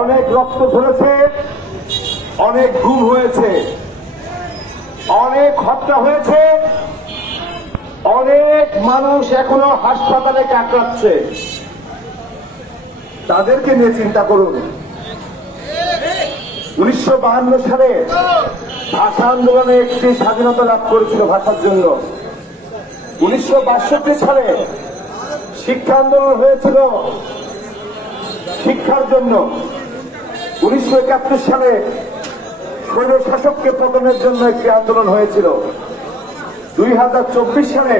অনেক রক্ত ঝরেছে, অনেক গুম হয়েছে, অনেক হত্যা হয়েছে, অনেক মানুষ এখনো হাসপাতালে কাটাচ্ছে। তাদেরকে নিয়ে চিন্তা করুন। 1952 সালে ভাষা আন্দোলনে একটি স্বাধীনতা লাভ করেছিল ভাষার জন্য। 1962 সালে শিক্ষা আন্দোলন হয়েছিল শিক্ষার জন্য। 1971 সালে স্বৈর শাসককে পতনের জন্য একটি আন্দোলন হয়েছিল। 2024 সালে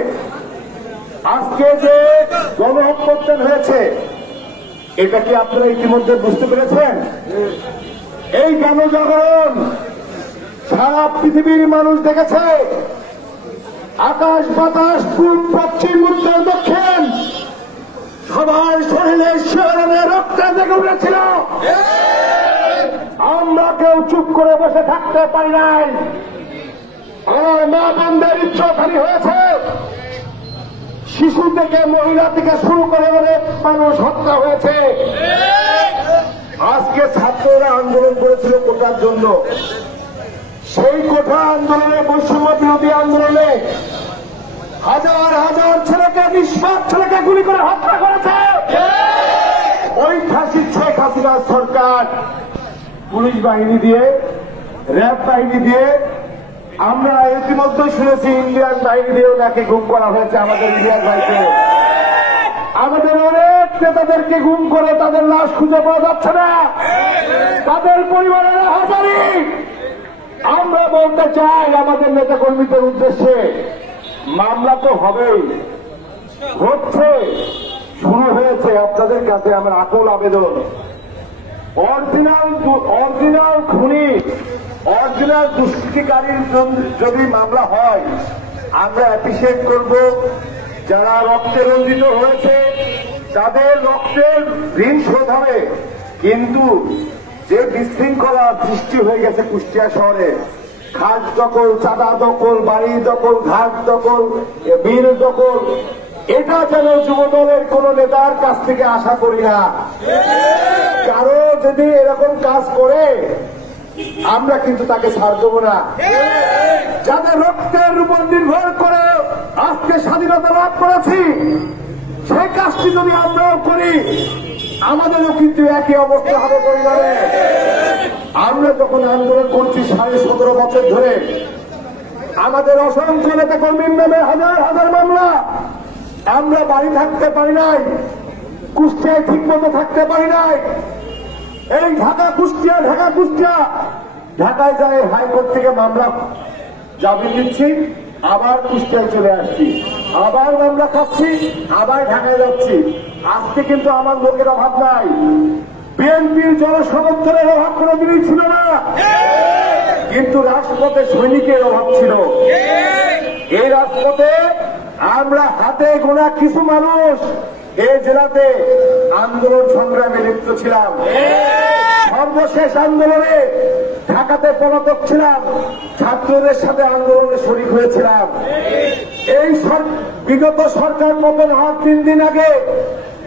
আজকে যে গণ অভ্যুত্থান হয়েছে, এটা কি আপনারা ইতিমধ্যে বুঝতে পেরেছেন? এই গণজাগরণ সারা পৃথিবীর মানুষ দেখেছে। আকাশ বাতাস পূর্ব পশ্চিম উত্তর দক্ষিণ সবার শরীরে শিহরণে রক্তে জেগে উঠেছিল। আমরা কেউ চুপ করে বসে থাকতে পারি নাই। আমার মা বোনদের ইচ্ছাধারী হয়েছে। শিশু থেকে মহিলা থেকে শুরু করে অনেক মানুষ হত্যা হয়েছে। আজকে ছাত্ররা আন্দোলন করেছিল কোটার জন্য। সেই কোটা আন্দোলনে, বৈষম্য বিরোধী আন্দোলনে হাজার হাজার ছেলেকে, নিষ্পাপ ছেলেকে গুলি করে হত্যা করেছে ওই ফাঁসির শেখ হাসিনা সরকার। পুলিশ বাহিনী দিয়ে, র্যাব বাহিনী দিয়ে, আমরা ইতিমধ্যে শুনেছি ইন্ডিয়ান বাহিনী দিয়েও নাকি গুম করা হয়েছে আমাদের ইন্ডিয়ান ভাইকে। আমাদের অনেক নেতাদেরকে গুম করে তাদের লাশ খুঁজে পাওয়া যাচ্ছে না, তাদের পরিবারের হাজারি। আমরা বলতে চাই আমাদের নেতা কর্মীদের উদ্দেশ্যে, মামলা তো হবেই, হচ্ছে, শুরু হয়েছে। আপনাদের কাছে আমার আকুল আবেদন, অরিজিনাল খুনি, অরিজিনাল দুষ্কৃতিকারীর যদি মামলা হয় আমরা অ্যাপ্রিসিয়েট করব। যারা রক্তে রঞ্জিত হয়েছে তাদের রক্তের ঋণ শোধ হবে। কিন্তু যে বিশৃঙ্খলা সৃষ্টি হয়ে গেছে কুষ্টিয়া শহরে, খাস দখল, চাঁদা দখল, বাড়ি দখল, ঘাট দখল, বিল দখল, এটা যেন যুবদলের কোন নেতার কাছ থেকে আশা করি না। কারো যদি এরকম কাজ করে আমরা কিন্তু তাকে ছাড় দেব না। যাদের রক্তের উপর নির্ভর করে আজকে স্বাধীনতা লাভ করেছি, সেই কাজটি যদি আমরাও করি আমাদেরও কিন্তু একই অবস্থা হবে পরিবারে। আমরা যখন আন্দোলন করছি 17.5 বছর ধরে, আমাদের অসংখ্য নেতা কর্মীর নামে হাজার হাজার মামলা। আমরা বাড়ি থাকতে পারি নাই, কুষ্টিয়ায় ঠিক মতো থাকতে পারি নাই। এই ঢাকা কুষ্টিয়া, ঢাকা কুষ্টিয়া, ঢাকায় যায় হাইকোর্ট থেকে মামলা জামিন দিচ্ছি, আবার কুষ্টিয়ায় চলে আসছি, আবার মামলা খাচ্ছি, আবার ঢাকায় যাচ্ছি। আজকে কিন্তু আমার লোকের অভাব নাই, বিএনপির জনসমর্থনের অভাব কোনোদিনই ছিল না, কিন্তু রাজপথে সৈনিকের অভাব ছিল। এই রাজপথে আমরা হাতে গোনা কিছু মানুষ এই জেলাতে আন্দোলন সংগ্রামে লিপ্ত ছিলাম। সর্বশেষ আন্দোলনে ঢাকাতে পলাতক ছিলাম, ছাত্রদের সাথে আন্দোলনে শরিক হয়েছিলাম। এই বিগত সরকার পতন হওয়ার 3 দিন আগে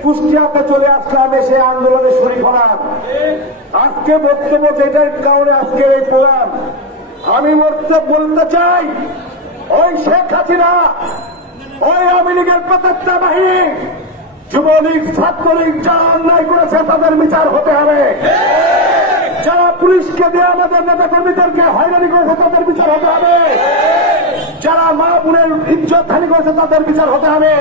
কুষ্টিয়াতে চলে আসলাম, এসে আন্দোলনে শরিক হলাম। আজকে বক্তব্য যেটার কারণে আজকে এই প্রোগ্রাম, আমি বলতে চাই ওই শেখ হাসিনা, ওই আওয়ামী লীগের প্রত্যেকটা বাহিনী, যুবলীগ, ছাত্রলীগ যারা অন্যায় করেছে তাদের বিচার হতে হবে। যারা পুলিশকে দিয়ে আমাদের নেতা কর্মীদেরকে হয়রানি করেছে তাদের বিচার হতে হবে। যারা মা বোনের ইজ্জত হানি করেছে তাদের বিচার হতে হবে।